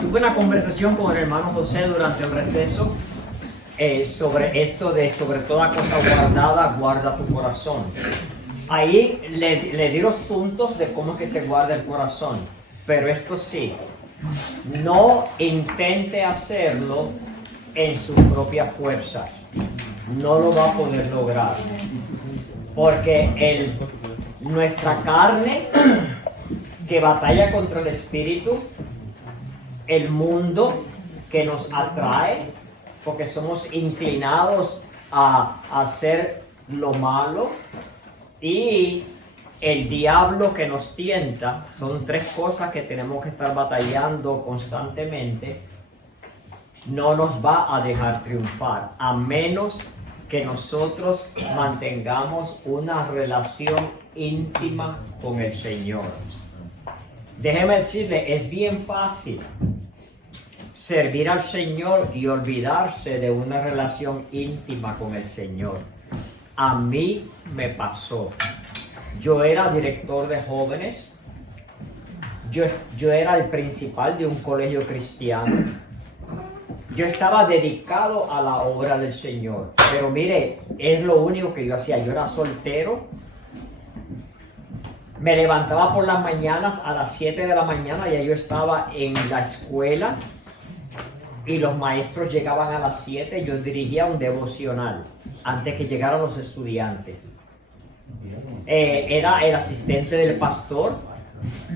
Tuve una conversación con el hermano José durante el receso sobre esto de sobre toda cosa guardada, guarda tu corazón. Ahí le di los puntos de cómo es que se guarda el corazón, pero esto sí, no intente hacerlo en sus propias fuerzas, no lo va a poder lograr, porque nuestra carne que batalla contra el espíritu, el mundo que nos atrae, porque somos inclinados a hacer lo malo, y el diablo que nos tienta. Son tres cosas que tenemos que estar batallando constantemente. No nos va a dejar triunfar, a menos que nosotros mantengamos una relación íntima con el Señor. Déjeme decirle, es bien fácil servir al Señor y olvidarse de una relación íntima con el Señor. A mí me pasó. Yo era director de jóvenes. Yo era el principal de un colegio cristiano. Yo estaba dedicado a la obra del Señor. Pero mire, es lo único que yo hacía. Yo era soltero. Me levantaba por las mañanas a las 7 de la mañana, ya yo estaba en la escuela y los maestros llegaban a las 7, yo dirigía un devocional antes que llegaran los estudiantes. Era el asistente del pastor.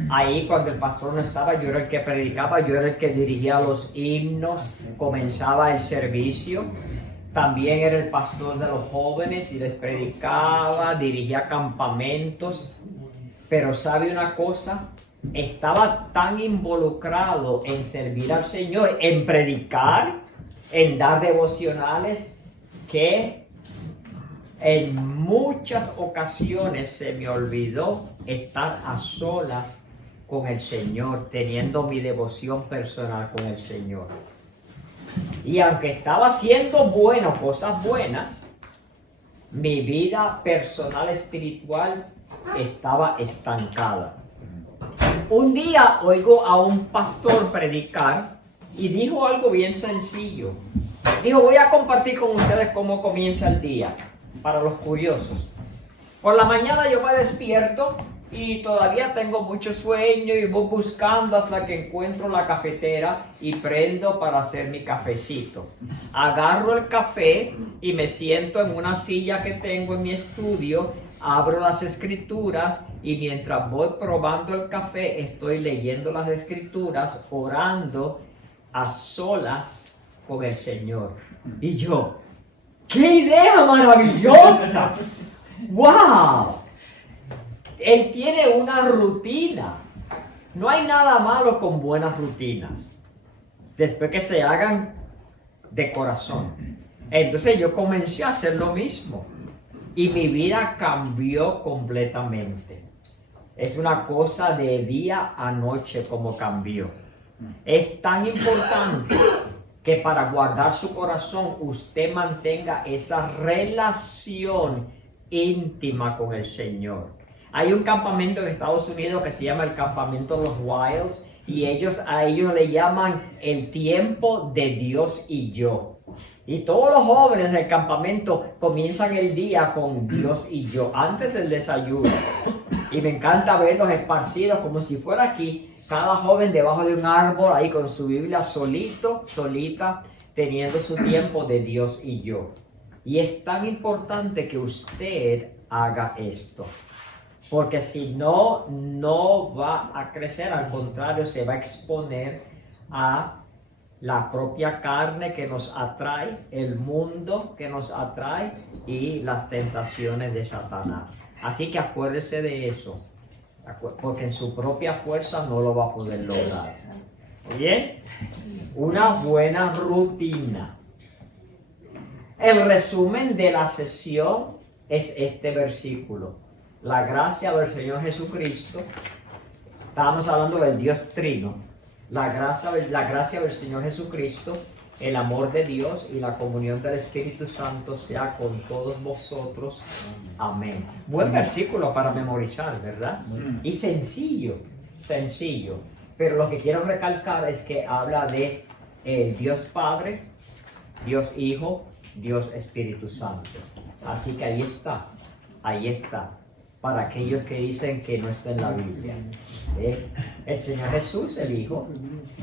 Ahí cuando el pastor no estaba, yo era el que predicaba, yo era el que dirigía los himnos, comenzaba el servicio. También era el pastor de los jóvenes y les predicaba, dirigía campamentos. Pero ¿sabe una cosa? Estaba tan involucrado en servir al Señor, en predicar, en dar devocionales, que en muchas ocasiones se me olvidó estar a solas con el Señor, teniendo mi devoción personal con el Señor. Y aunque estaba haciendo cosas buenas, mi vida personal espiritual estaba estancada. Un día oigo a un pastor predicar y dijo algo bien sencillo. Dijo, voy a compartir con ustedes cómo comienza el día, para los curiosos. Por la mañana yo me despierto y todavía tengo mucho sueño y voy buscando hasta que encuentro la cafetera y prendo para hacer mi cafecito. Agarro el café y me siento en una silla que tengo en mi estudio, abro las escrituras y mientras voy probando el café estoy leyendo las escrituras, orando a solas con el Señor. Y yo, ¡qué idea maravillosa! ¡Wow! Él tiene una rutina. No hay nada malo con buenas rutinas, después que se hagan de corazón. Entonces yo comencé a hacer lo mismo y mi vida cambió completamente. Es una cosa de día a noche como cambió. Es tan importante que para guardar su corazón usted mantenga esa relación íntima con el Señor. Hay un campamento en Estados Unidos que se llama el campamento de los Wilds y a ellos le llaman el tiempo de Dios y yo. Y todos los jóvenes del campamento comienzan el día con Dios y yo, antes del desayuno. Y me encanta verlos esparcidos como si fuera aquí, cada joven debajo de un árbol, ahí con su Biblia solita, teniendo su tiempo de Dios y yo. Y es tan importante que usted haga esto. Porque si no, no va a crecer, al contrario, se va a exponer a la propia carne que nos atrae, el mundo que nos atrae y las tentaciones de Satanás. Así que acuérdese de eso, porque en su propia fuerza no lo va a poder lograr. ¿Bien? Una buena rutina. El resumen de la sesión es este versículo. La gracia del Señor Jesucristo, estábamos hablando del Dios Trino. La gracia del Señor Jesucristo, el amor de Dios y la comunión del Espíritu Santo sea con todos vosotros. Amén. Buen versículo para memorizar, ¿verdad? Y sencillo. sencillo, pero lo que quiero recalcar es que habla de Dios Padre, Dios Hijo, Dios Espíritu Santo. Así que ahí está, para aquellos que dicen que no está en la Biblia. El Señor Jesús, el Hijo,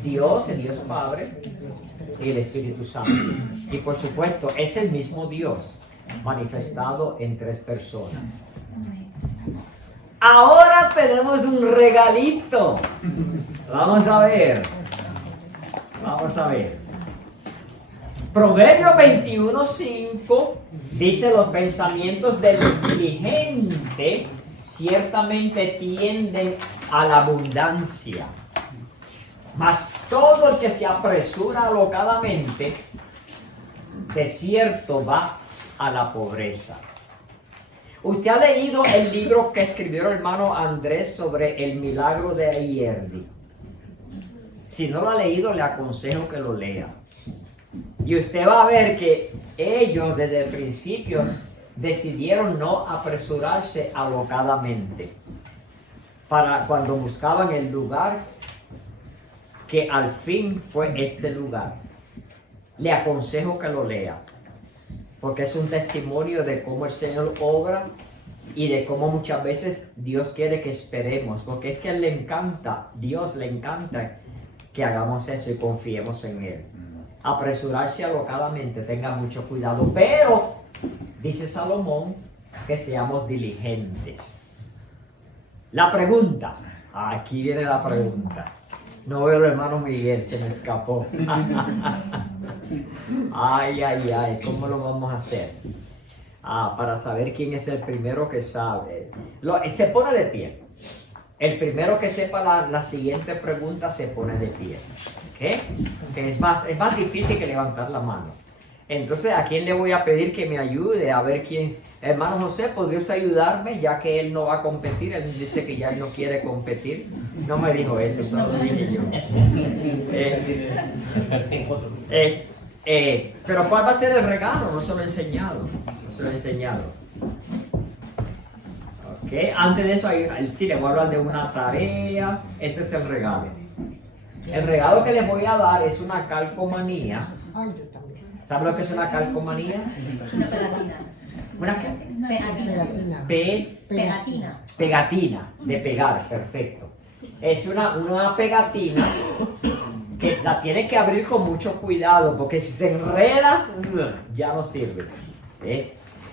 Dios, el Dios Padre y el Espíritu Santo. Y por supuesto, es el mismo Dios manifestado en 3 personas. Ahora tenemos un regalito. Vamos a ver. Proverbio 21:5 dice: los pensamientos del diligente ciertamente tienden a la abundancia, mas todo el que se apresura alocadamente, de cierto va a la pobreza. ¿Usted ha leído el libro que escribió el hermano Andrés sobre el milagro de Hierdi? Si no lo ha leído, le aconsejo que lo lea. Y usted va a ver que ellos desde principios decidieron no apresurarse alocadamente para cuando buscaban el lugar que al fin fue este lugar. Le aconsejo que lo lea, porque es un testimonio de cómo el Señor obra y de cómo muchas veces Dios quiere que esperemos, porque es que a Él le encanta, Dios le encanta que hagamos eso y confiemos en Él. Apresurarse alocadamente, tenga mucho cuidado, pero dice Salomón que seamos diligentes. La pregunta, aquí viene la pregunta. No veo al hermano Miguel, se me escapó. Ay, ¿cómo lo vamos a hacer? Para saber quién es el primero que sabe. Se pone de pie. El primero que sepa la siguiente pregunta se pone de pie. ¿Okay? Que es más difícil que levantar la mano. Entonces, ¿a quién le voy a pedir que me ayude? A ver quién... Hermano José, ¿podría usted ayudarme? Ya que él no va a competir. Él dice que ya no quiere competir. No me dijo eso, solo lo dije yo. Pero ¿cuál va a ser el regalo? No se lo he enseñado. Okay. Antes de eso, sí, les voy a hablar de una tarea. Este es el regalo. El regalo que les voy a dar es una calcomanía. ¿Saben lo que es una calcomanía? Una pegatina. ¿Una qué? Pegatina. Pegatina, de pegar, perfecto. Es una pegatina que la tiene que abrir con mucho cuidado, porque si se enreda, ya no sirve.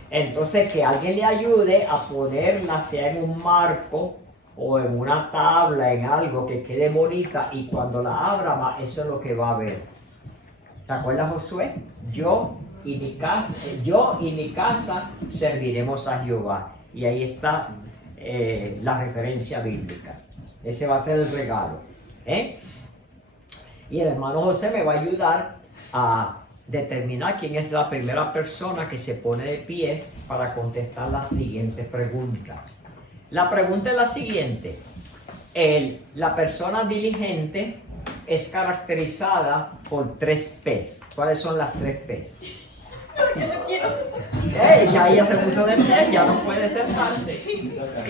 Entonces, que alguien le ayude a ponerla, sea en un marco o en una tabla, en algo que quede bonita, y cuando la abra, eso es lo que va a ver. ¿Te acuerdas, Josué? Yo y mi casa serviremos a Jehová. Y ahí está la referencia bíblica. Ese va a ser el regalo. Y el hermano José me va a ayudar a determinar quién es la primera persona que se pone de pie para contestar la siguiente pregunta. La pregunta es la siguiente. La persona diligente es caracterizada por 3 P's. ¿Cuáles son las 3 P's? Ya ella se puso de pie, ya no puede sentarse.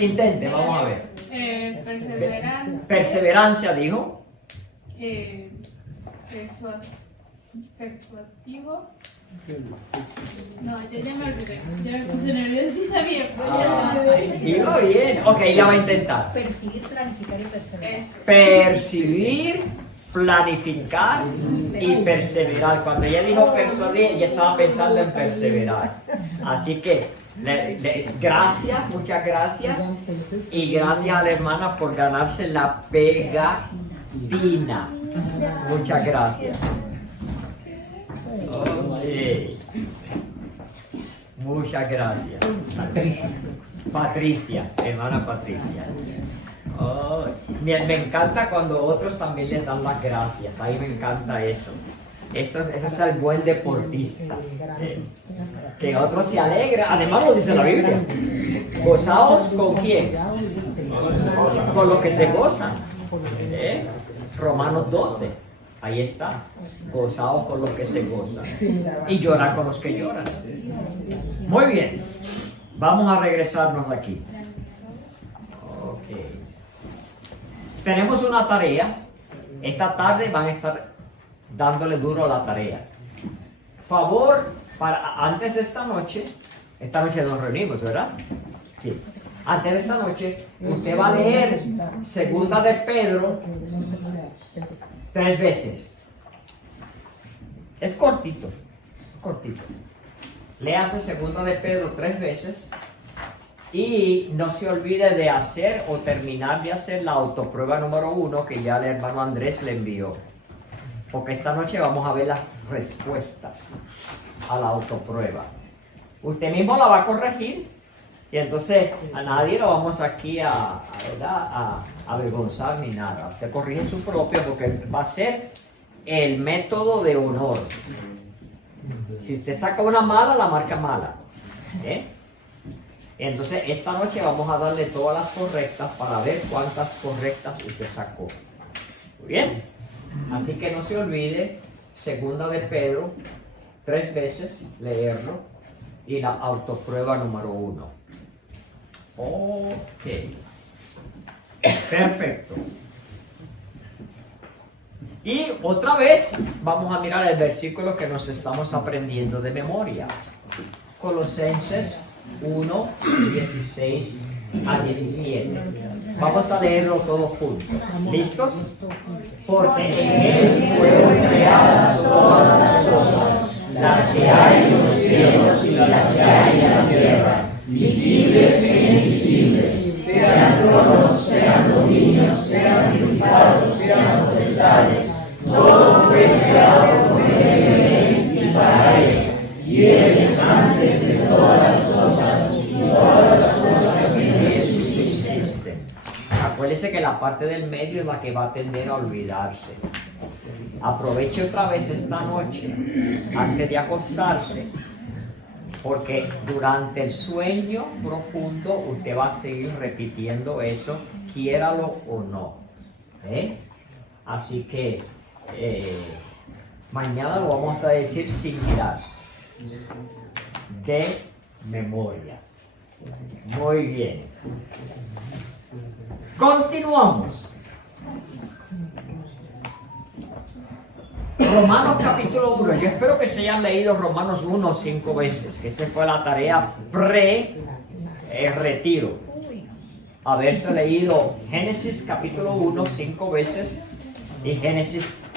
Intente, vamos a ver. Perseverancia, dijo. Persuasivo. No, yo ya me olvidé. Ya me puse nerviosa, sí sabía, pero ya me olvidé. Iba bien. Ok, ya va a intentar. Percibir, planificar y perseverar. Percibir, planificar y perseverar. Cuando ella dijo persuadir, ella estaba pensando en perseverar. Así que, gracias, muchas gracias. Y gracias a la hermana por ganarse la pegatina. Muchas gracias. Okay. Muchas gracias. Patricia, hermana Patricia. Me encanta cuando otros también les dan las gracias. A mí me encanta eso. Eso es el buen deportista. Que otros se alegran. Además lo dice la Biblia. ¿Gozaos con quién? Con lo que se gozan. Romanos 12. Ahí está. Gozaos con los que se gozan. Y llorar con los que lloran. Muy bien. Vamos a regresarnos de aquí. Ok. tenemos una tarea. Esta tarde van a estar dándole duro a la tarea. Favor, antes de esta noche nos reunimos, ¿verdad? Sí. Antes de esta noche, usted va a leer Segunda de Pedro 3 veces. Es cortito, cortito. Léase Segunda de Pedro 3 veces y no se olvide de hacer o terminar de hacer la autoprueba número 1 que ya el hermano Andrés le envió. Porque esta noche vamos a ver las respuestas a la autoprueba. Usted mismo la va a corregir y entonces a nadie lo vamos aquí a avergonzar ni nada. Usted corrige su propia porque va a ser el método de honor. Si usted saca una mala, la marca mala. Entonces esta noche vamos a darle todas las correctas para ver cuántas correctas usted sacó. Muy bien. Así que no se olvide, Segunda de Pedro, 3 veces leerlo y la autoprueba número 1. Ok. Perfecto. Y otra vez vamos a mirar el versículo que nos estamos aprendiendo de memoria. Colosenses 1, 16 a 17. Vamos a leerlo todos juntos. ¿Listos? Porque en Él fueron creadas todas las cosas, las que hay en los cielos y las que hay en la tierra, visibles e invisibles, sean tronos, sean dominios, sean principados, sean potestades. Todo fue creado por Él y para Él, y Él es antes de todas las cosas, y todas las cosas en Él subsisten. Acuérdese que la parte del medio es la que va a tender a olvidarse. Aproveche otra vez esta noche, antes de acostarse, porque durante el sueño profundo usted va a seguir repitiendo eso, quiéralo o no. Así que mañana lo vamos a decir sin mirar, de memoria. Muy bien. Continuamos. Romanos capítulo 1. Yo espero que se hayan leído Romanos 1 5 veces, que esa fue la tarea retiro. Haberse leído Génesis capítulo 1 5 veces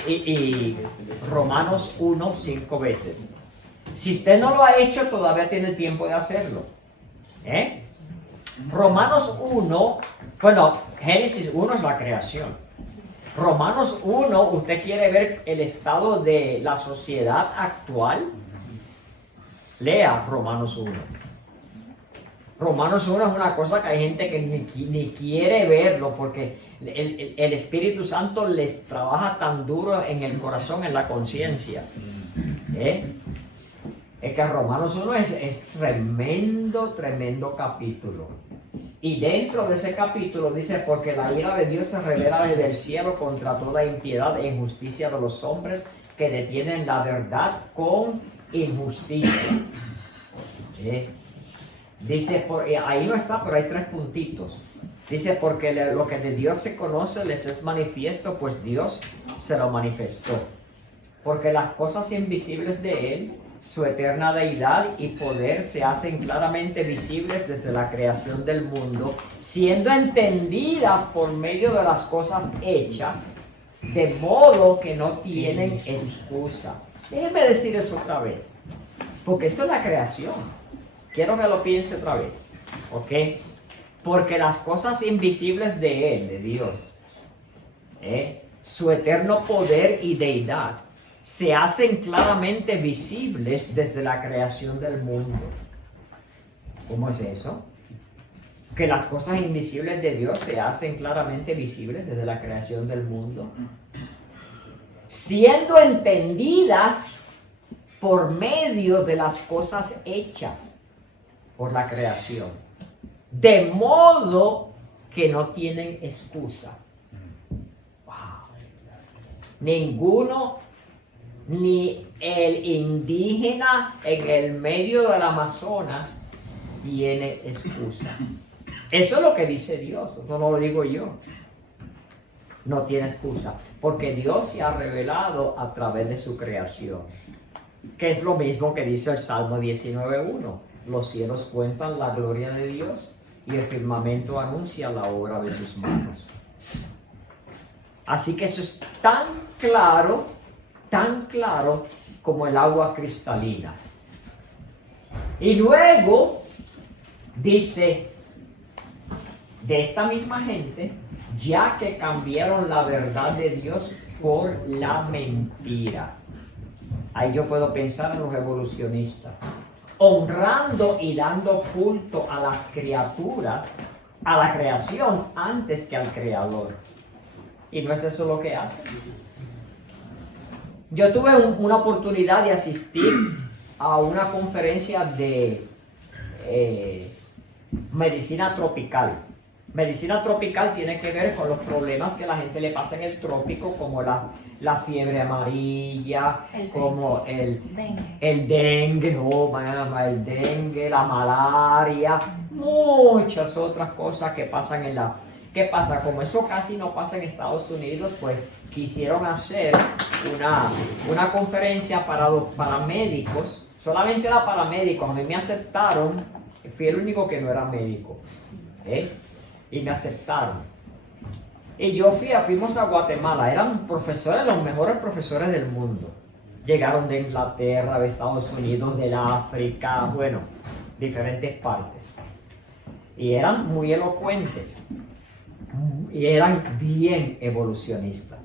y Romanos 1 5 veces. Si usted no lo ha hecho, todavía tiene tiempo de hacerlo. Romanos 1, Génesis 1 es la creación. Romanos 1, usted quiere ver el estado de la sociedad actual, lea Romanos 1. Romanos 1 es una cosa que hay gente que ni quiere verlo porque el Espíritu Santo les trabaja tan duro en el corazón, en la conciencia. Es que Romanos 1 es tremendo capítulo. Y dentro de ese capítulo dice, porque la ira de Dios se revela desde el cielo contra toda impiedad e injusticia de los hombres que detienen la verdad con injusticia. Dice, ahí no está, pero hay 3 puntitos. Dice, porque lo que de Dios se conoce les es manifiesto, pues Dios se lo manifestó. Porque las cosas invisibles de Él, su eterna deidad y poder se hacen claramente visibles desde la creación del mundo, siendo entendidas por medio de las cosas hechas, de modo que no tienen excusa. Déjenme decir eso otra vez, porque eso es la creación. Quiero que lo piense otra vez, ¿ok? Porque las cosas invisibles de Él, de Dios, su eterno poder y deidad, se hacen claramente visibles desde la creación del mundo. ¿Cómo es eso? Que las cosas invisibles de Dios se hacen claramente visibles desde la creación del mundo, siendo entendidas por medio de las cosas hechas por la creación, de modo que no tienen excusa. Wow. Ninguno, ni el indígena en el medio del Amazonas tiene excusa. Eso es lo que dice Dios, eso no lo digo yo. no tiene excusa, porque Dios se ha revelado a través de su creación, que es lo mismo que dice el Salmo 19:1. Los cielos cuentan la gloria de Dios y el firmamento anuncia la obra de sus manos. Así que eso es tan claro como el agua cristalina. Y luego dice, de esta misma gente, ya que cambiaron la verdad de Dios por la mentira. Ahí yo puedo pensar en los evolucionistas, honrando y dando culto a las criaturas, a la creación, antes que al Creador. ¿Y no es eso lo que hacen? Yo tuve una oportunidad de asistir a una conferencia de medicina tropical. Medicina tropical tiene que ver con los problemas que la gente le pasa en el trópico, como la fiebre amarilla, como el dengue, el dengue, la malaria, muchas otras cosas que pasan en la... ¿Qué pasa? Como eso casi no pasa en Estados Unidos, pues quisieron hacer una conferencia para los paramédicos. Solamente era paramédicos. A mí me aceptaron. Fui el único que no era médico. Y me aceptaron. Y fuimos a Guatemala. Eran profesores, los mejores profesores del mundo. Llegaron de Inglaterra, de Estados Unidos, del África, bueno, diferentes partes. Y eran muy elocuentes. Y eran bien evolucionistas.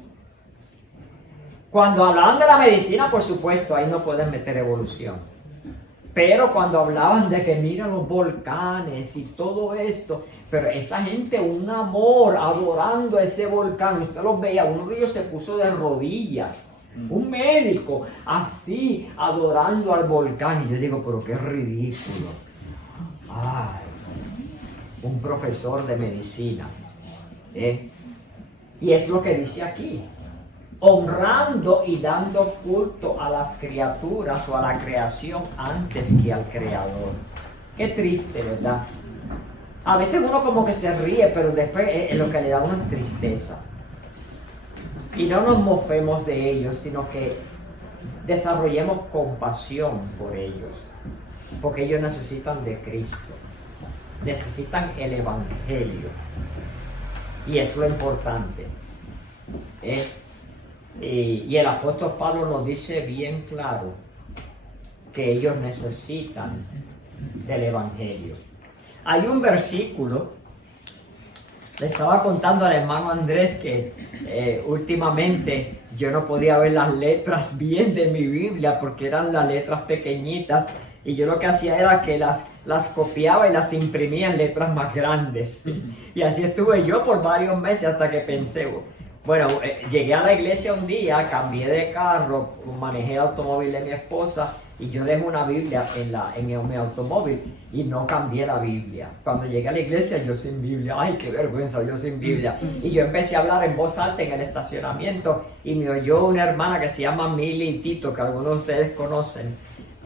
Cuando hablaban de la medicina, por supuesto, ahí no pueden meter evolución. Pero cuando hablaban de que mira los volcanes y todo esto, pero esa gente, un amor, adorando ese volcán, usted los veía, uno de ellos se puso de rodillas, un médico, así, adorando al volcán. Y yo digo, pero qué ridículo. Ay, un profesor de medicina. Y es lo que dice aquí, honrando y dando culto a las criaturas o a la creación antes que al Creador. Qué triste, ¿verdad? A veces uno como que se ríe, pero después es lo que le da una tristeza. Y no nos mofemos de ellos, sino que desarrollemos compasión por ellos, porque ellos necesitan de Cristo, necesitan el Evangelio. Y es lo importante. Y el apóstol Pablo nos dice bien claro que ellos necesitan del Evangelio. Hay un versículo, le estaba contando al hermano Andrés que últimamente yo no podía ver las letras bien de mi Biblia porque eran las letras pequeñitas. Y yo lo que hacía era que las copiaba y las imprimía en letras más grandes. Y así estuve yo por varios meses hasta que pensé, bueno, llegué a la iglesia un día, cambié de carro, manejé el automóvil de mi esposa y yo dejé una Biblia en mi automóvil y no cambié la Biblia. Cuando llegué a la iglesia, yo sin Biblia, ay, qué vergüenza, yo sin Biblia. Y yo empecé a hablar en voz alta en el estacionamiento y me oyó una hermana que se llama Mili Tito, que algunos de ustedes conocen.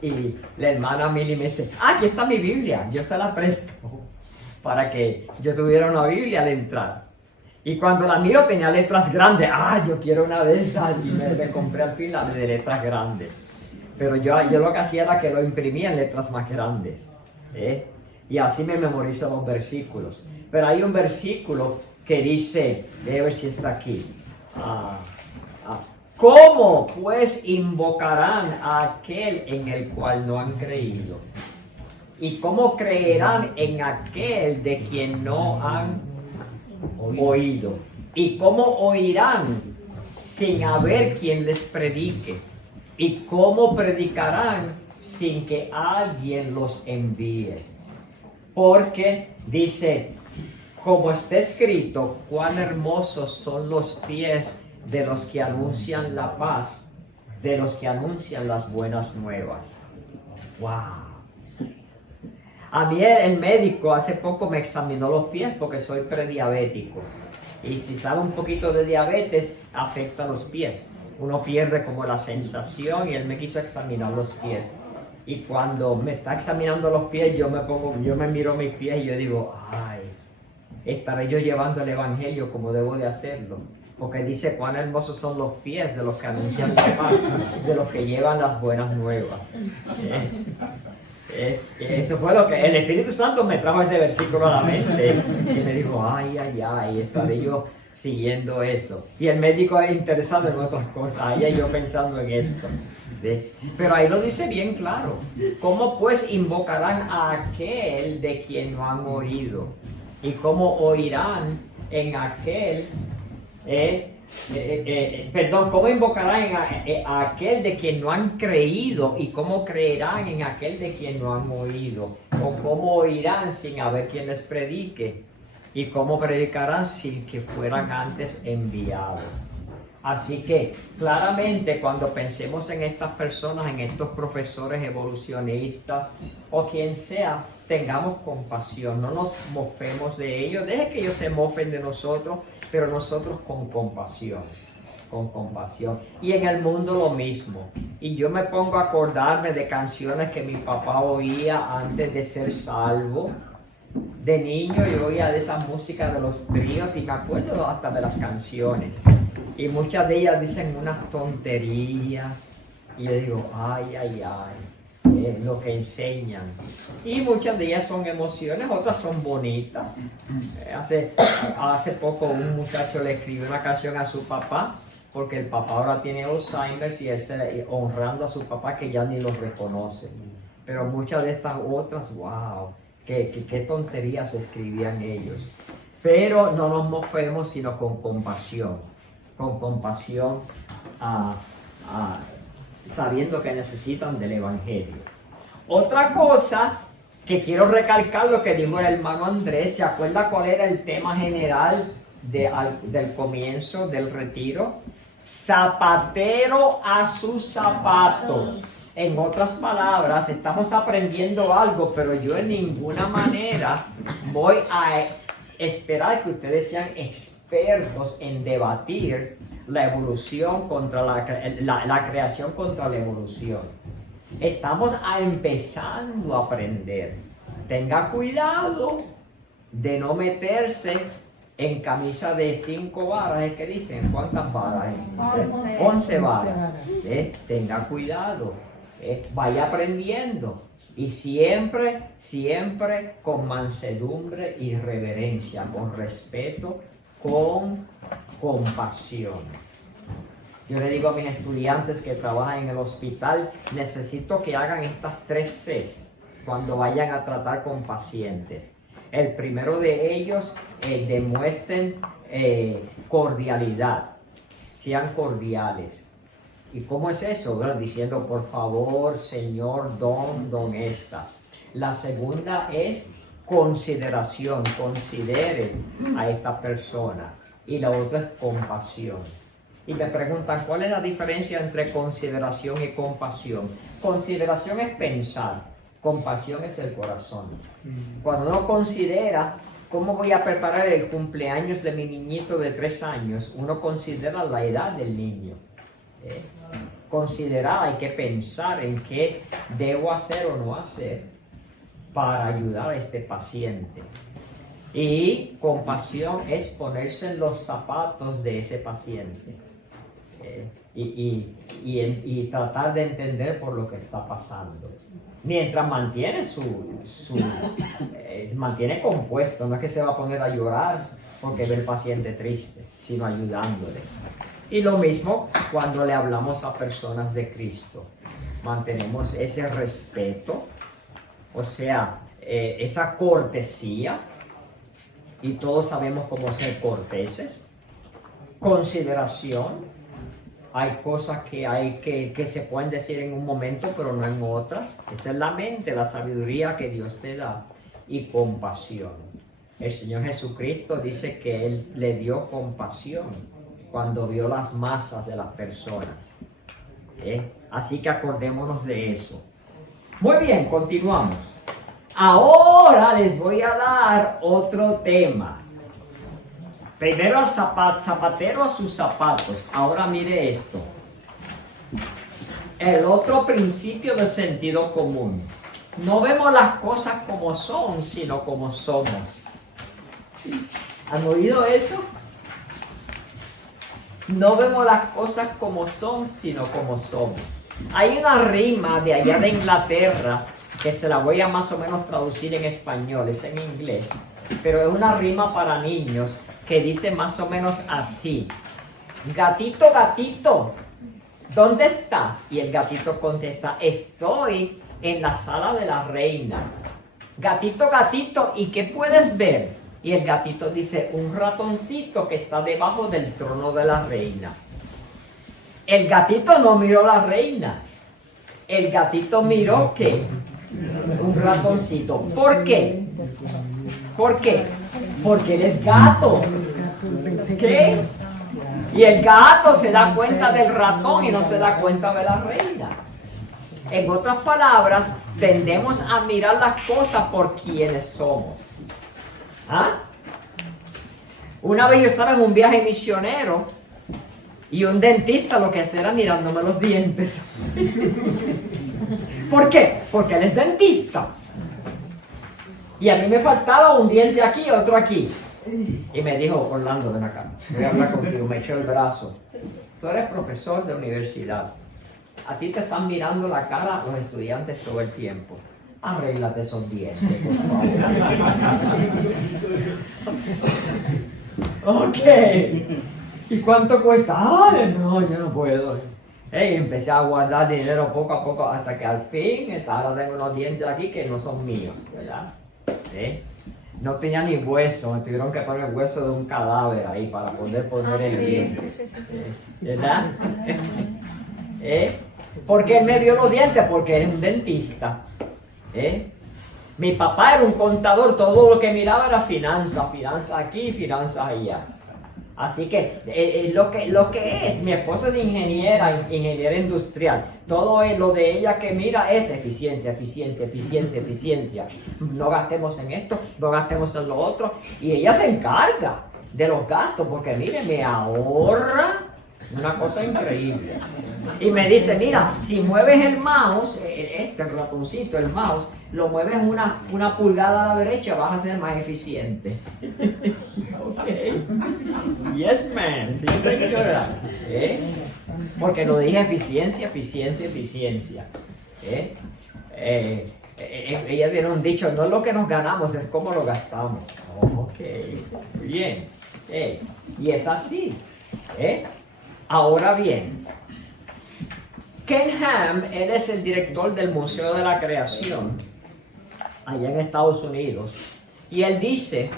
Y la hermana Mili me dice, aquí está mi Biblia, yo se la presto para que yo tuviera una Biblia al entrar. Y cuando la miro tenía letras grandes, yo quiero una de esas, y me compré al fin la de letras grandes. Pero yo lo que hacía era que lo imprimía en letras más grandes, y así me memorizo los versículos. Pero hay un versículo que dice, déjame ver si está aquí, ¿cómo pues invocarán a aquel en el cual no han creído? ¿Y cómo creerán en aquel de quien no han oído? ¿Y cómo oirán sin haber quien les predique? ¿Y cómo predicarán sin que alguien los envíe? Porque dice, como está escrito, cuán hermosos son los pies de los que anuncian la paz, de los que anuncian las buenas nuevas. ¡Wow! A mí el médico hace poco me examinó los pies porque soy prediabético. Y si sabe un poquito de diabetes, afecta los pies. Uno pierde como la sensación y él me quiso examinar los pies. Y cuando me está examinando los pies, yo me miro mis pies y yo digo, ay, ¿estaré yo llevando el Evangelio como debo de hacerlo? porque dice cuán hermosos son los pies de los que anuncian la paz, de los que llevan las buenas nuevas. Eso fue lo que el Espíritu Santo me trajo ese versículo a la mente y me dijo, ay, estaré yo siguiendo eso. Y el médico es interesado en otras cosas, ahí yo pensando en esto. Pero ahí lo dice bien claro. ¿Cómo pues invocarán a aquel de quien no han oído? ¿Y cómo oirán en aquel? ¿Cómo invocarán a aquel de quien no han creído? ¿Y cómo creerán en aquel de quien no han oído? ¿O cómo oirán sin haber quien les predique? ¿Y cómo predicarán sin que fueran antes enviados? Así que claramente cuando pensemos en estas personas, en estos profesores evolucionistas o quien sea, tengamos compasión, no nos mofemos de ellos, deje que ellos se mofen de nosotros, pero nosotros con compasión. Y en el mundo lo mismo. Y yo me pongo a acordarme de canciones que mi papá oía antes de ser salvo. De niño yo oía de esa música de los tríos y me acuerdo hasta de las canciones. Y muchas de ellas dicen unas tonterías. Y yo digo, lo que enseñan. Y muchas de ellas son emociones, otras son bonitas. Hace poco un muchacho le escribió una canción a su papá, porque el papá ahora tiene Alzheimer y él honrando a su papá que ya ni lo reconoce. Pero muchas de estas otras, wow, qué tonterías escribían ellos. Pero no nos mofemos, sino con compasión. Sabiendo que necesitan del Evangelio. Otra cosa que quiero recalcar lo que dijo el hermano Andrés, ¿se acuerda cuál era el tema general del comienzo del retiro? Zapatero a sus zapatos. En otras palabras, estamos aprendiendo algo, pero yo en ninguna manera voy a esperar que ustedes sean expertos en debatir la evolución contra la creación contra la evolución. Estamos empezando a aprender. Tenga cuidado de no meterse en camisa de 5 varas, ¿es que dicen? ¿Cuántas varas? 11 varas. Tenga cuidado. Vaya aprendiendo. Y siempre con mansedumbre y reverencia, con respeto, con compasión. Yo le digo a mis estudiantes que trabajan en el hospital, necesito que hagan estas 3 Cs cuando vayan a tratar con pacientes. El primero de ellos, demuestren cordialidad, sean cordiales. ¿Y cómo es eso? Bueno, diciendo, por favor, señor, don esta. La segunda es consideración, considere a esta persona. Y la otra es compasión. Y me preguntan, ¿cuál es la diferencia entre consideración y compasión? Consideración es pensar, compasión es el corazón. Cuando uno considera, ¿cómo voy a preparar el cumpleaños de mi niñito de 3 años? Uno considera la edad del niño. Considerar, hay que pensar en qué debo hacer o no hacer para ayudar a este paciente. Y compasión es ponerse en los zapatos de ese paciente y tratar de entender por lo que está pasando. Mientras mantiene mantiene compuesto, no es que se va a poner a llorar porque ve el paciente triste, sino ayudándole. Y lo mismo cuando le hablamos a personas de Cristo. Mantenemos ese respeto, o sea, esa cortesía, y todos sabemos cómo ser corteses. Consideración, hay cosas que se pueden decir en un momento, pero no en otras. Esa es la mente, la sabiduría que Dios te da. Y compasión. El Señor Jesucristo dice que Él le dio compasión cuando vio las masas de las personas. Así que acordémonos de eso. Muy bien, continuamos. Ahora les voy a dar otro tema. Primero al zapatero a sus zapatos. Ahora mire esto. El otro principio de sentido común. No vemos las cosas como son, sino como somos. ¿Han oído eso? No vemos las cosas como son, sino como somos. Hay una rima de allá de Inglaterra que se la voy a más o menos traducir en español, es en inglés, pero es una rima para niños que dice más o menos así: gatito, gatito, ¿dónde estás? Y el gatito contesta: estoy en la sala de la reina. Gatito, gatito, ¿y qué puedes ver? Y el gatito dice: un ratoncito que está debajo del trono de la reina. El gatito no miró a la reina. El gatito miró ¿qué? Un ratoncito. ¿Por qué? ¿Por qué? Porque él es gato. ¿Qué? Y el gato se da cuenta del ratón y no se da cuenta de la reina. En otras palabras, tendemos a mirar las cosas por quienes somos. ¿Ah? Una vez yo estaba en un viaje misionero y un dentista lo que hacía era mirándome los dientes. ¿Por qué? Porque él es dentista. Y a mí me faltaba un diente aquí y otro aquí. Y me dijo: Orlando, ven acá, voy a hablar contigo. Me echó el brazo. Tú eres profesor de universidad. A ti te están mirando la cara los estudiantes todo el tiempo. Arréglate esos dientes, por favor. Ok. ¿Y cuánto cuesta? Ay, no, yo no puedo. Hey, empecé a guardar dinero poco a poco hasta que al fin, ahora tengo unos dientes aquí que no son míos, ¿verdad? No tenía ni hueso, me tuvieron que poner el hueso de un cadáver ahí para poder poner el diente. ¿Verdad? ¿Por qué él me vio los dientes? Porque es un dentista. Mi papá era un contador, todo lo que miraba era finanzas aquí, finanzas allá. Así que lo que es, mi esposa es ingeniera industrial. Todo lo de ella que mira es eficiencia. No gastemos en esto, no gastemos en lo otro. Y ella se encarga de los gastos, porque mire, me ahorra una cosa increíble. Y me dice: mira, si mueves el mouse, el ratoncito, el mouse, lo mueves una pulgada a la derecha, vas a ser más eficiente. Ok. Yes, man. Sí, señora. Porque lo dije eficiencia. Ella tiene un dicho: no es lo que nos ganamos, es cómo lo gastamos. Ok. Bien. Y es así. Ahora bien, Ken Ham, él es el director del Museo de la Creación allá en Estados Unidos, y él dice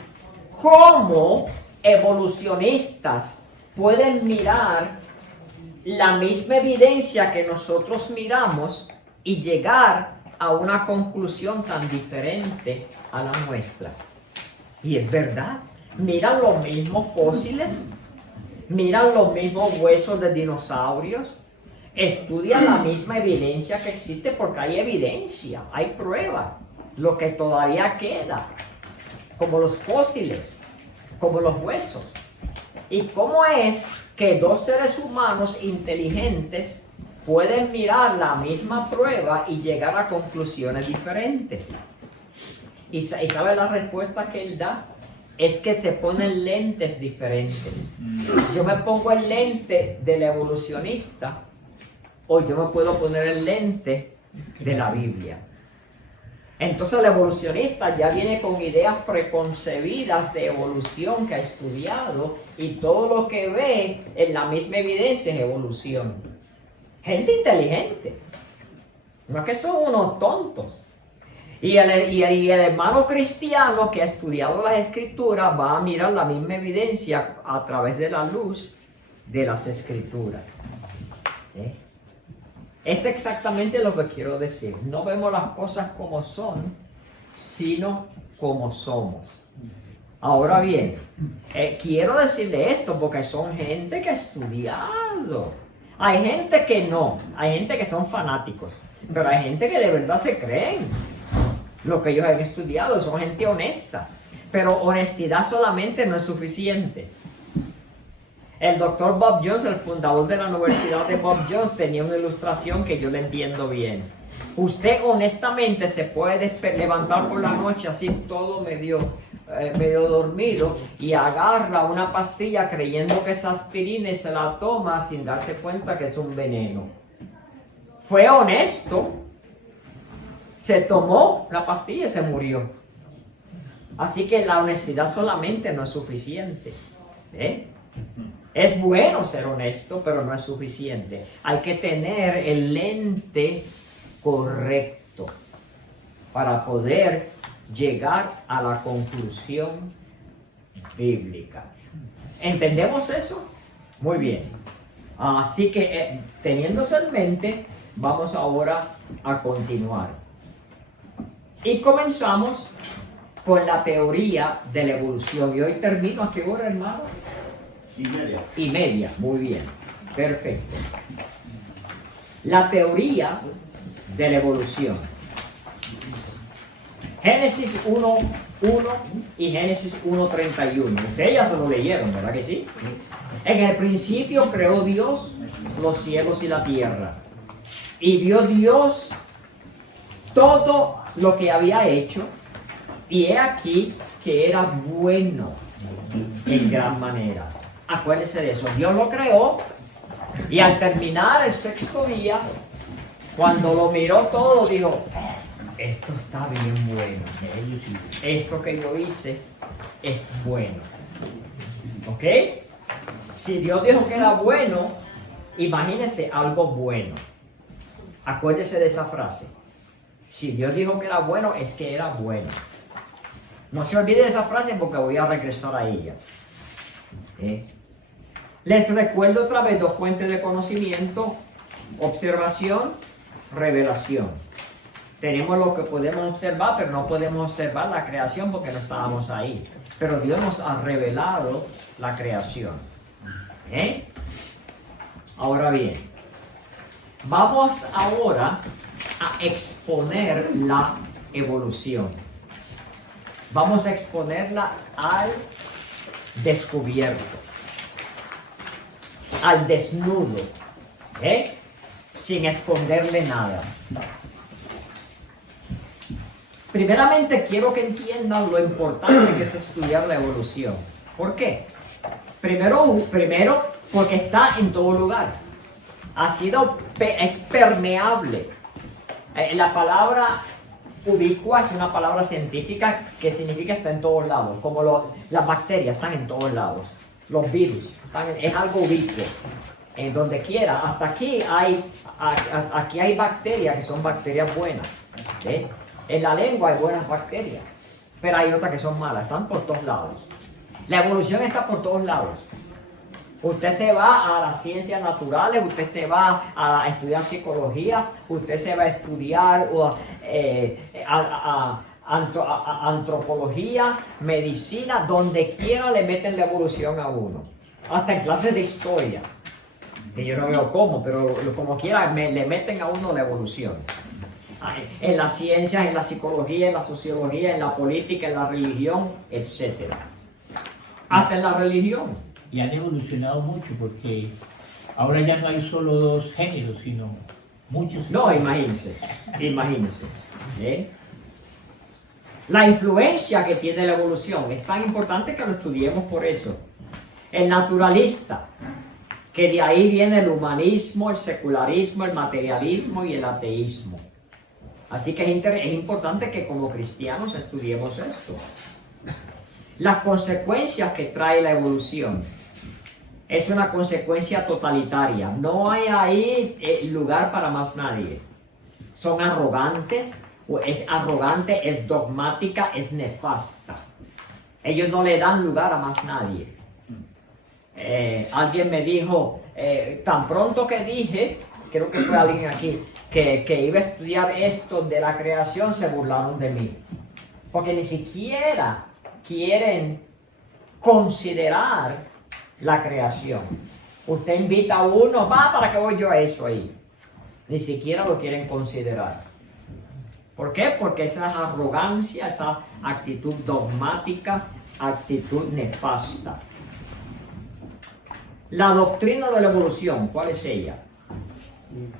cómo evolucionistas pueden mirar la misma evidencia que nosotros miramos y llegar a una conclusión tan diferente a la nuestra. Y es verdad, miran los mismos fósiles, miran los mismos huesos de dinosaurios, estudian la misma evidencia que existe, porque hay evidencia, hay pruebas, lo que todavía queda, como los fósiles, como los huesos. ¿Y cómo es que dos seres humanos inteligentes pueden mirar la misma prueba y llegar a conclusiones diferentes? ¿Y sabe la respuesta que él da? Es que se ponen lentes diferentes. Yo me pongo el lente del evolucionista, o yo me puedo poner el lente de la Biblia. Entonces el evolucionista ya viene con ideas preconcebidas de evolución que ha estudiado, y todo lo que ve en la misma evidencia es evolución. Gente inteligente, no es que son unos tontos. Y el hermano cristiano que ha estudiado las escrituras va a mirar la misma evidencia a través de la luz de las escrituras. Es exactamente lo que quiero decir. No vemos las cosas como son, sino como somos. Ahora bien, quiero decirle esto porque son gente que ha estudiado. Hay gente que no, hay gente que son fanáticos, pero hay gente que de verdad se creen lo que ellos han estudiado, son gente honesta. Pero honestidad solamente no es suficiente. El doctor Bob Jones, el fundador de la Universidad de Bob Jones, tenía una ilustración que yo le entiendo bien. Usted honestamente se puede levantar por la noche así todo medio medio dormido y agarra una pastilla creyendo que es aspirina y se la toma sin darse cuenta que es un veneno. Fue honesto, se tomó la pastilla y se murió. Así que la honestidad solamente no es suficiente. Es bueno ser honesto, pero no es suficiente. Hay que tener el lente correcto para poder llegar a la conclusión bíblica. ¿Entendemos eso? Muy bien. Así que teniendo eso en mente, vamos ahora a continuar. Y comenzamos con la teoría de la evolución. Y hoy termino, ¿a qué hora, hermano? 1:30. Muy bien. Perfecto. La teoría de la evolución. Génesis 1:1 y Génesis 1:31. Ustedes ya se lo leyeron, ¿verdad que sí? En el principio creó Dios los cielos y la tierra. Y vio Dios todo lo que había hecho. Y he aquí que era bueno en gran manera. Acuérdense de eso. Dios lo creó. Y al terminar el sexto día, cuando lo miró todo, dijo: esto está bien bueno. Esto que yo hice es bueno. ¿Ok? Si Dios dijo que era bueno, imagínense algo bueno. Acuérdese de esa frase. Si Dios dijo que era bueno, es que era bueno. No se olvide de esa frase porque voy a regresar a ella. Les recuerdo otra vez 2 fuentes de conocimiento: observación, revelación. Tenemos lo que podemos observar, pero no podemos observar la creación porque no estábamos ahí. Pero Dios nos ha revelado la creación. Ahora bien, vamos ahora a exponer la evolución. Vamos a exponerla al descubierto, al desnudo, sin esconderle nada. Primeramente quiero que entiendan lo importante que es estudiar la evolución. ¿Por qué? Primero porque está en todo lugar. Es permeable. La palabra ubicua es una palabra científica que significa está en todos lados. Como las bacterias están en todos lados. Los virus es algo ubicuo. En donde quiera. Hasta aquí hay bacterias que son bacterias buenas. En la lengua hay buenas bacterias, pero hay otras que son malas, están por todos lados. La evolución está por todos lados. Usted se va a las ciencias naturales, usted se va a estudiar psicología, usted se va a estudiar antropología, medicina, donde quiera le meten la evolución a uno. Hasta en clases de historia, que yo no veo cómo, pero como quiera le meten a uno la evolución. En las ciencias, en la psicología, en la sociología, en la política, en la religión, etc. Hasta en la religión. Y han evolucionado mucho porque ahora ya no hay solo 2 géneros, sino muchos. No, imagínense. La influencia que tiene la evolución es tan importante que lo estudiemos por eso. El naturalista, que de ahí viene el humanismo, el secularismo, el materialismo y el ateísmo. Así que es importante que como cristianos estudiemos esto. Las consecuencias que trae la evolución es una consecuencia totalitaria. No hay ahí lugar para más nadie. Son arrogantes, es arrogante, es dogmática, es nefasta. Ellos no le dan lugar a más nadie. Alguien me dijo, tan pronto que dije, creo que fue alguien aquí, que iba a estudiar esto de la creación, se burlaron de mí. Porque ni siquiera quieren considerar la creación. Usted invita a uno, ¿para qué voy yo a eso ahí? Ni siquiera lo quieren considerar. ¿Por qué? Porque esa arrogancia, esa actitud dogmática, actitud nefasta. La doctrina de la evolución, ¿cuál es ella?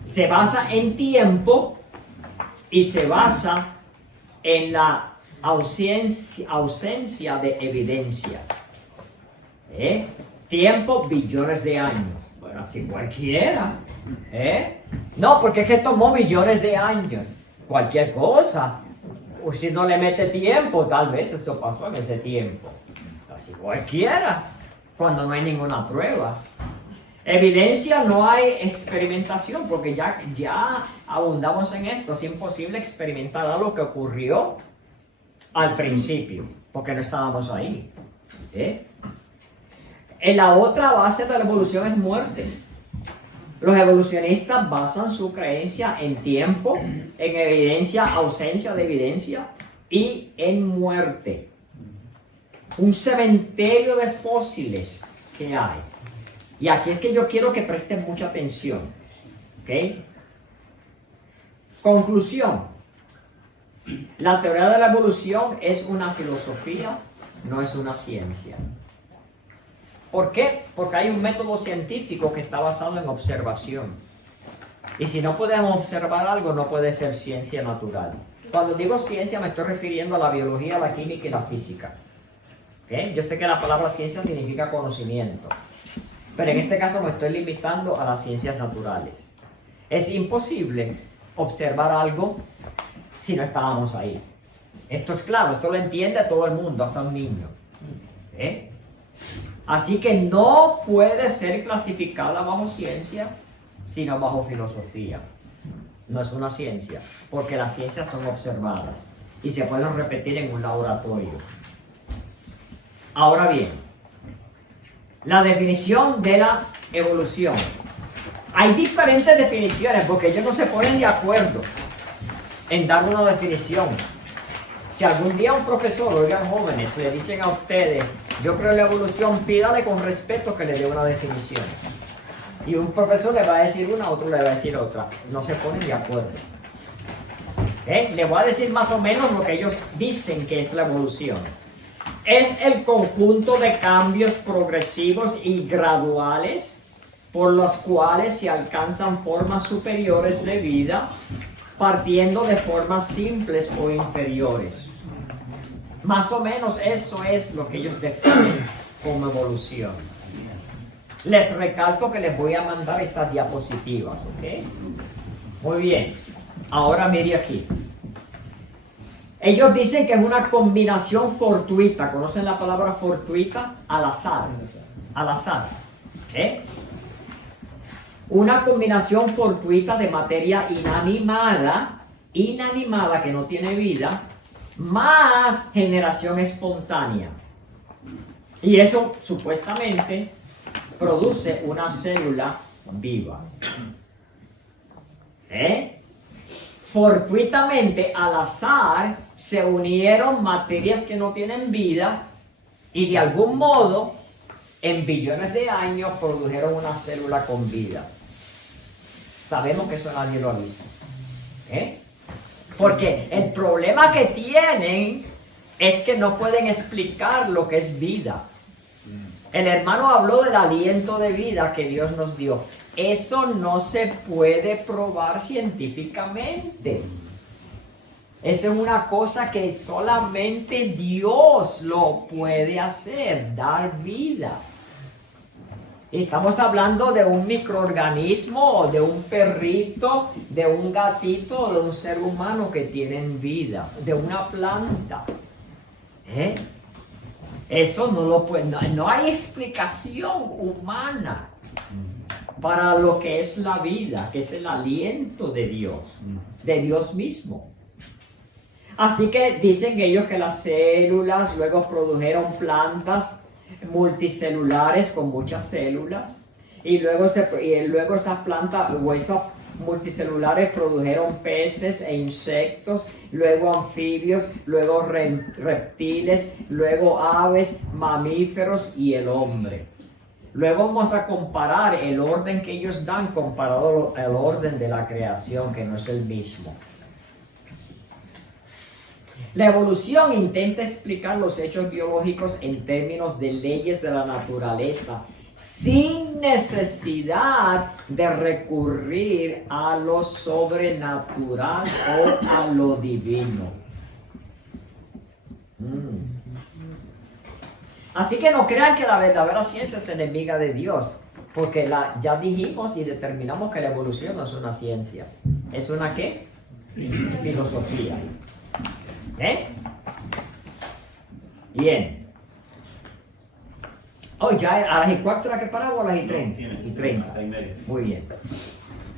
Se basa en tiempo y se basa en la ausencia de evidencia. Tiempo, billones de años. Bueno, así cualquiera. No, porque es que tomó millones de años. Cualquier cosa. O si no le mete tiempo, tal vez eso pasó en ese tiempo. Así cualquiera. Cuando no hay ninguna prueba. Evidencia, no hay experimentación, porque ya abundamos en esto. Es imposible experimentar algo que ocurrió al principio, porque no estábamos ahí. En la otra base de la evolución es muerte. Los evolucionistas basan su creencia en tiempo, en evidencia, ausencia de evidencia y en muerte. Un cementerio de fósiles que hay. Y aquí es que yo quiero que presten mucha atención. ¿Ok? Conclusión. La teoría de la evolución es una filosofía, no es una ciencia. ¿Por qué? Porque hay un método científico que está basado en observación. Y si no podemos observar algo, no puede ser ciencia natural. Cuando digo ciencia me estoy refiriendo a la biología, la química y la física. ¿Okay? Yo sé que la palabra ciencia significa conocimiento. Pero en este caso me estoy limitando a las ciencias naturales. Es imposible observar algo si no estábamos ahí. Esto es claro, esto lo entiende todo el mundo, hasta un niño. Así que no puede ser clasificada bajo ciencia, sino bajo filosofía. No es una ciencia, porque las ciencias son observadas y se pueden repetir en un laboratorio. Ahora bien, la definición de la evolución. Hay diferentes definiciones porque ellos no se ponen de acuerdo en dar una definición. Si algún día un profesor, oigan jóvenes, le dicen a ustedes, yo creo en la evolución, pídale con respeto que le dé una definición. Y un profesor le va a decir una, otro le va a decir otra. No se ponen de acuerdo. Le voy a decir más o menos lo que ellos dicen que es la evolución. Es el conjunto de cambios progresivos y graduales por los cuales se alcanzan formas superiores de vida, partiendo de formas simples o inferiores. Más o menos eso es lo que ellos definen como evolución. Les recalco que les voy a mandar estas diapositivas, ¿ok? Muy bien. Ahora mire aquí. Ellos dicen que es una combinación fortuita. ¿Conocen la palabra fortuita? Al azar. Al azar. Una combinación fortuita de materia inanimada que no tiene vida, más generación espontánea. Y eso supuestamente produce una célula viva. Fortuitamente, al azar, se unieron materias que no tienen vida y de algún modo, en billones de años, produjeron una célula con vida. Sabemos que eso nadie lo ha visto. Porque el problema que tienen es que no pueden explicar lo que es vida. El hermano habló del aliento de vida que Dios nos dio. Eso no se puede probar científicamente. Esa es una cosa que solamente Dios lo puede hacer, dar vida. Estamos hablando de un microorganismo, de un perrito, de un gatito, de un ser humano que tienen vida, de una planta. Eso no lo puede, no hay explicación humana para lo que es la vida, que es el aliento de Dios mismo. Así que dicen ellos que las células luego produjeron plantas multicelulares con muchas células y luego esas plantas o esos multicelulares produjeron peces e insectos, luego anfibios, luego reptiles, luego aves, mamíferos y el hombre. Luego vamos a comparar el orden que ellos dan comparado al orden de la creación, que no es el mismo. La evolución intenta explicar los hechos biológicos en términos de leyes de la naturaleza, sin necesidad de recurrir a lo sobrenatural o a lo divino. Así que no crean que la verdadera ciencia es enemiga de Dios, porque ya dijimos y determinamos que la evolución no es una ciencia. ¿Es una qué? Filosofía. Bien. Oh, ya a las y cuarto era que paraba o a las y 30. Y 30. Muy bien.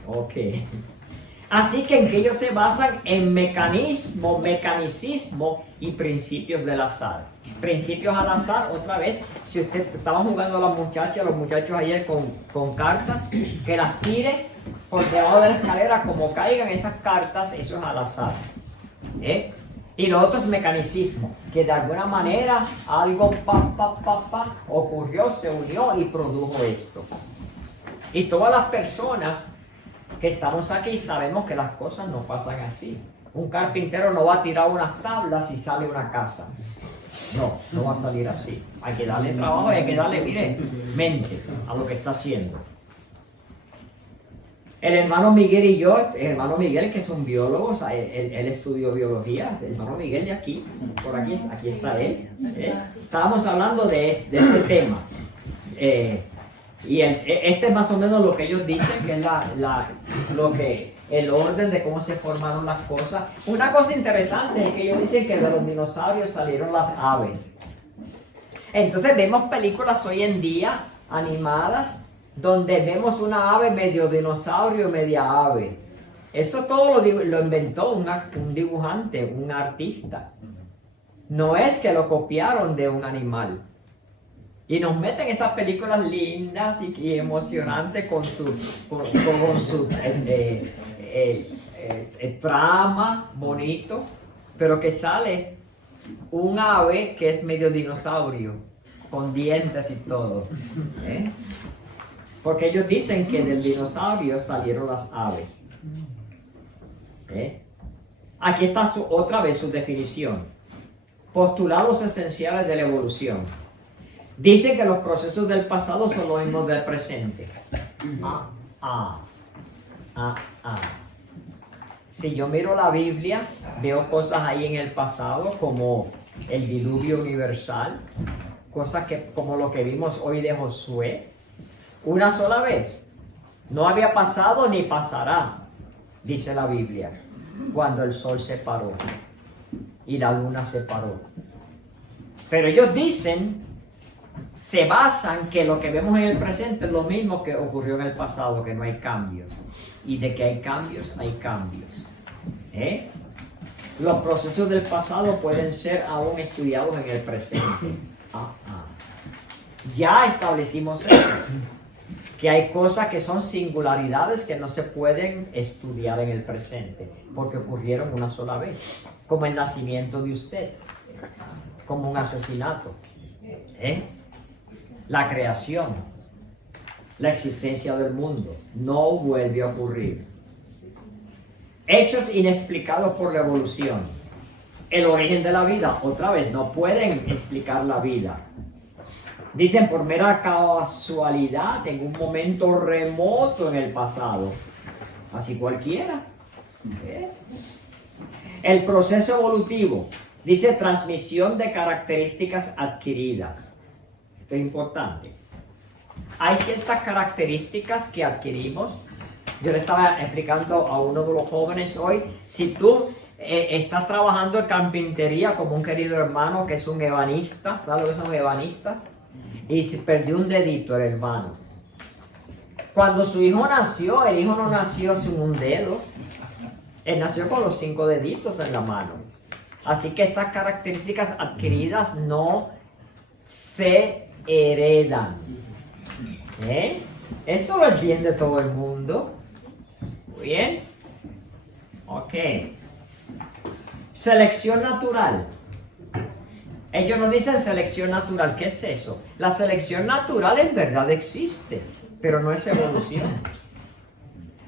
Ok. Así que en que ellos se basan en mecanicismo y principios del azar. Principios al azar, otra vez, si usted estaba jugando a los muchachos ayer con cartas, que las tire por debajo de la escalera, como caigan esas cartas, eso es al azar. Y lo otro es mecanicismo, que de alguna manera algo ocurrió, se unió y produjo esto. Y todas las personas que estamos aquí sabemos que las cosas no pasan así. Un carpintero no va a tirar unas tablas y sale una casa. No va a salir así. Hay que darle trabajo y hay que darle, mente a lo que está haciendo. El hermano Miguel y yo, el hermano Miguel que es un biólogo, o sea, él estudió biología, el hermano Miguel de aquí, por aquí está él. Estábamos hablando de este tema. Y este es más o menos lo que ellos dicen, que es el orden de cómo se formaron las cosas. Una cosa interesante es que ellos dicen que de los dinosaurios salieron las aves. Entonces vemos películas hoy en día animadas donde vemos una ave medio dinosaurio, media ave. Eso todo lo inventó un dibujante, un artista. No es que lo copiaron de un animal. Y nos meten esas películas lindas y emocionantes con su trama bonito, pero que sale un ave que es medio dinosaurio, con dientes y todo. Porque ellos dicen que del dinosaurio salieron las aves. Aquí está otra vez su definición. Postulados esenciales de la evolución. Dice que los procesos del pasado son los mismos del presente. Si yo miro la Biblia, veo cosas ahí en el pasado como el diluvio universal, cosas como lo que vimos hoy de Josué, una sola vez. No había pasado ni pasará, dice la Biblia, cuando el sol se paró y la luna se paró. Pero ellos dicen, se basan que lo que vemos en el presente es lo mismo que ocurrió en el pasado, que no hay cambios. Y de que hay cambios, hay cambios. Los procesos del pasado pueden ser aún estudiados en el presente. Ya establecimos eso, que hay cosas que son singularidades que no se pueden estudiar en el presente, porque ocurrieron una sola vez, como el nacimiento de usted, como un asesinato. La creación, la existencia del mundo, no vuelve a ocurrir. Hechos inexplicados por la evolución. El origen de la vida, otra vez, no pueden explicar la vida. Dicen por mera casualidad en un momento remoto en el pasado. Así cualquiera. El proceso evolutivo. Dice transmisión de características adquiridas. Esto es importante. Hay ciertas características que adquirimos. Yo le estaba explicando a uno de los jóvenes hoy, si tú estás trabajando en carpintería como un querido hermano que es un ebanista, ¿sabes lo que son ebanistas? Y se perdió un dedito el hermano. Cuando su hijo nació, el hijo no nació sin un dedo. Él nació con los 5 deditos en la mano. Así que estas características adquiridas no se heredan. Eso lo entiende todo el mundo. Muy bien. Ok. Selección natural. Ellos nos dicen selección natural. ¿Qué es eso? La selección natural en verdad existe, pero no es evolución.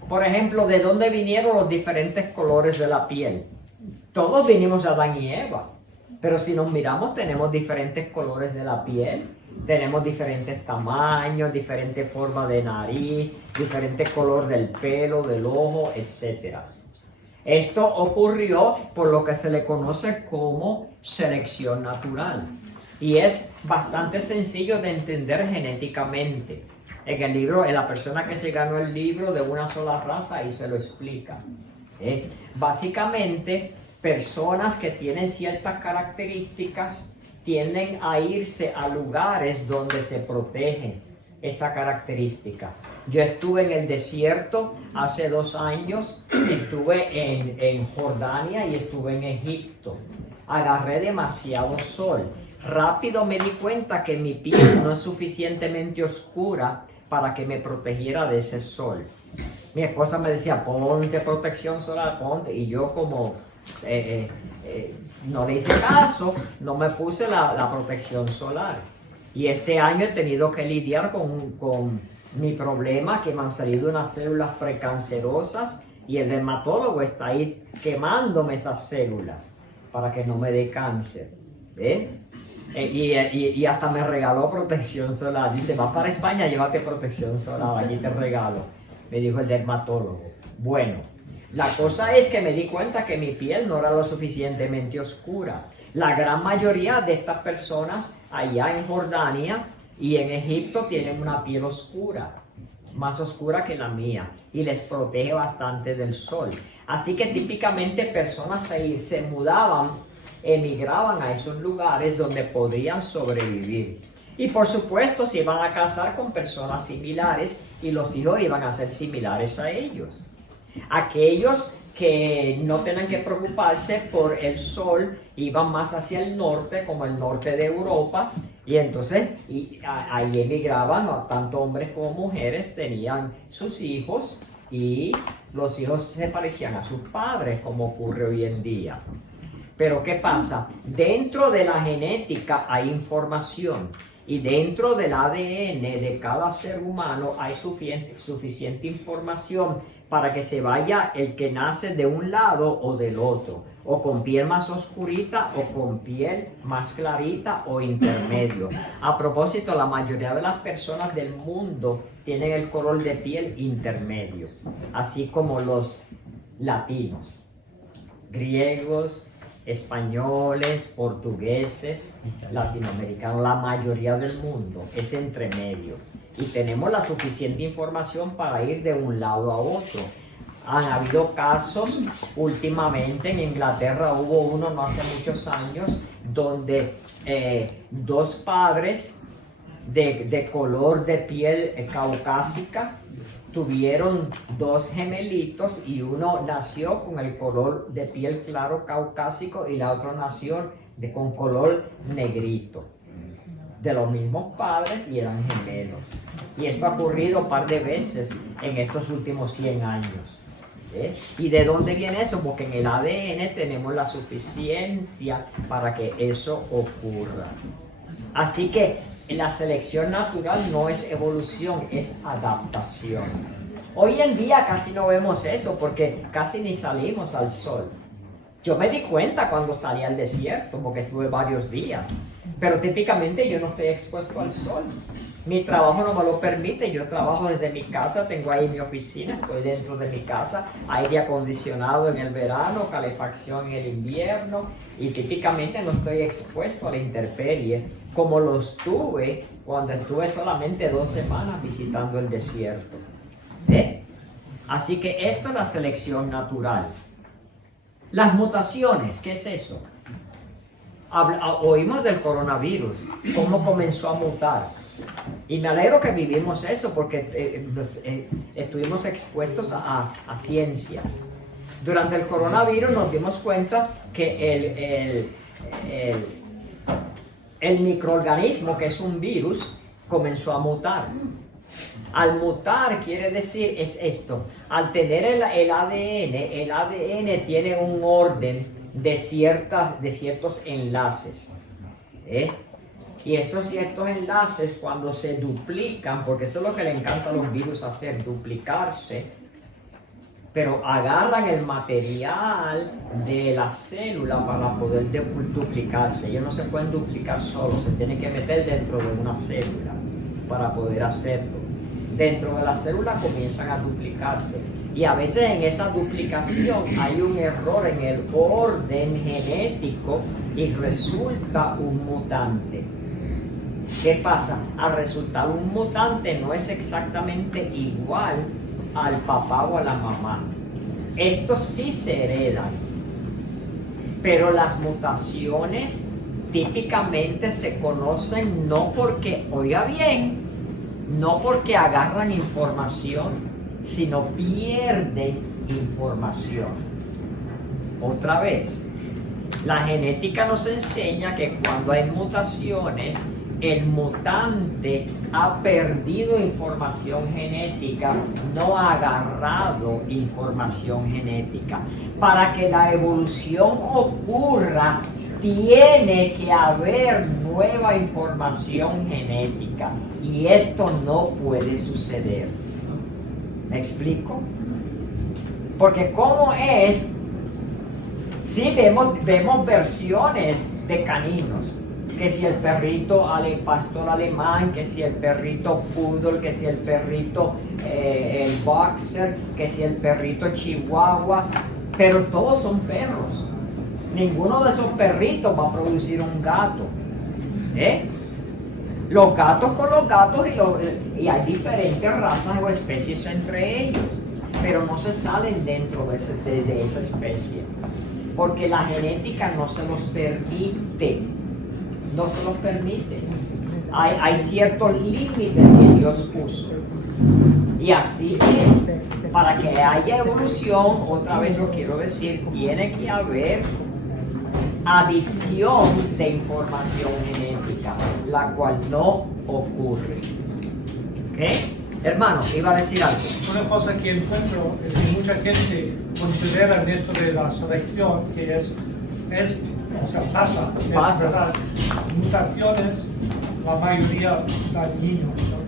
Por ejemplo, ¿de dónde vinieron los diferentes colores de la piel? Todos vinimos de Adán y Eva, pero si nos miramos tenemos diferentes colores de la piel, tenemos diferentes tamaños, diferentes formas de nariz, diferente color del pelo, del ojo, etc. Esto ocurrió por lo que se le conoce como selección natural. Y es bastante sencillo de entender genéticamente. En el libro, en la persona que se ganó el libro de una sola raza, ahí se lo explica. Básicamente, personas que tienen ciertas características tienden a irse a lugares donde se protegen esa característica. Yo estuve en el desierto hace 2 años, estuve en Jordania y estuve en Egipto. Agarré demasiado sol. Rápido me di cuenta que mi piel no es suficientemente oscura para que me protegiera de ese sol. Mi esposa me decía, ponte protección solar, ponte. Y yo como no le hice caso, no me puse la protección solar. Y este año he tenido que lidiar con mi problema, que me han salido unas células precancerosas y el dermatólogo está ahí quemándome esas células para que no me dé cáncer. Y hasta me regaló protección solar. Dice, vas para España, llévate protección solar, allí te regalo. Me dijo el dermatólogo. Bueno, la cosa es que me di cuenta que mi piel no era lo suficientemente oscura. La gran mayoría de estas personas allá en Jordania y en Egipto tienen una piel oscura, más oscura que la mía, y les protege bastante del sol. Así que típicamente personas se mudaban, emigraban a esos lugares donde podrían sobrevivir. Y por supuesto se iban a casar con personas similares y los hijos iban a ser similares a ellos. Aquellos que no tenían que preocuparse por el sol iban más hacia el norte, como el norte de Europa, y entonces ahí emigraban, tanto hombres como mujeres tenían sus hijos y los hijos se parecían a sus padres, como ocurre hoy en día. Pero ¿qué pasa? Dentro de la genética hay información y dentro del ADN de cada ser humano hay suficiente información para que se vaya el que nace de un lado o del otro, o con piel más oscurita o con piel más clarita o intermedio. A propósito, la mayoría de las personas del mundo tienen el color de piel intermedio, así como los latinos, griegos, españoles, portugueses, latinoamericanos, la mayoría del mundo es entre medio. Y tenemos la suficiente información para ir de un lado a otro. Han habido casos últimamente, en Inglaterra hubo uno no hace muchos años, donde 2 padres de color de piel caucásica tuvieron 2 gemelitos y uno nació con el color de piel claro caucásico y la otra nació con color negrito. De los mismos padres y eran gemelos. Y esto ha ocurrido un par de veces en estos últimos 100 años. ¿Y de dónde viene eso? Porque en el ADN tenemos la suficiencia para que eso ocurra. Así que la selección natural no es evolución, es adaptación. Hoy en día casi no vemos eso porque casi ni salimos al sol. Yo me di cuenta cuando salí al desierto porque estuve varios días. Pero típicamente yo no estoy expuesto al sol. Mi trabajo no me lo permite. Yo trabajo desde mi casa, tengo ahí mi oficina, estoy dentro de mi casa, aire acondicionado en el verano, calefacción en el invierno y típicamente no estoy expuesto a la intemperie como lo estuve cuando estuve solamente 2 semanas visitando el desierto. Así que esto es la selección natural. Las mutaciones, ¿qué es eso? Oímos del coronavirus, cómo comenzó a mutar. Y me alegro que vivimos eso porque estuvimos expuestos a ciencia. Durante el coronavirus nos dimos cuenta que el microorganismo, que es un virus, comenzó a mutar. Al mutar quiere decir es esto, al tener el ADN tiene un orden de ciertos enlaces. Y esos ciertos enlaces cuando se duplican, porque eso es lo que le encanta a los virus hacer, duplicarse, pero agarran el material de la célula para poder duplicarse. Ellos no se pueden duplicar solos, se tienen que meter dentro de una célula para poder hacerlo. Dentro de la célula comienzan a duplicarse Y a veces en esa duplicación hay un error en el orden genético y resulta un mutante. ¿Qué pasa? Al resultar un mutante no es exactamente igual al papá o a la mamá. Estos sí se heredan, pero las mutaciones típicamente se conocen no porque, oiga bien, no porque agarran información, sino pierden información. Otra vez, la genética nos enseña que cuando hay mutaciones, el mutante ha perdido información genética, no ha agarrado información genética. Para que la evolución ocurra, tiene que haber nueva información genética y esto no puede suceder. ¿Me explico? Porque ¿cómo es? Sí vemos versiones de caninos, que si el perrito pastor alemán, que si el perrito poodle, que si el perrito el boxer, que si el perrito chihuahua, pero todos son perros. Ninguno de esos perritos va a producir un gato. Los gatos con los gatos y hay diferentes razas o especies entre ellos, pero no se salen dentro de esa especie, porque la genética no se los permite. No se los permite. Hay ciertos límites que Dios puso. Y así es. Para que haya evolución, otra vez lo quiero decir, tiene que haber adición de información genética, la cual no ocurre. ¿Ok? Hermano, iba a decir algo. Una cosa que encuentro es que mucha gente considera esto de la selección que es o sea, pasa. Es verdad. Mutaciones, la mayoría dan niños, ¿no?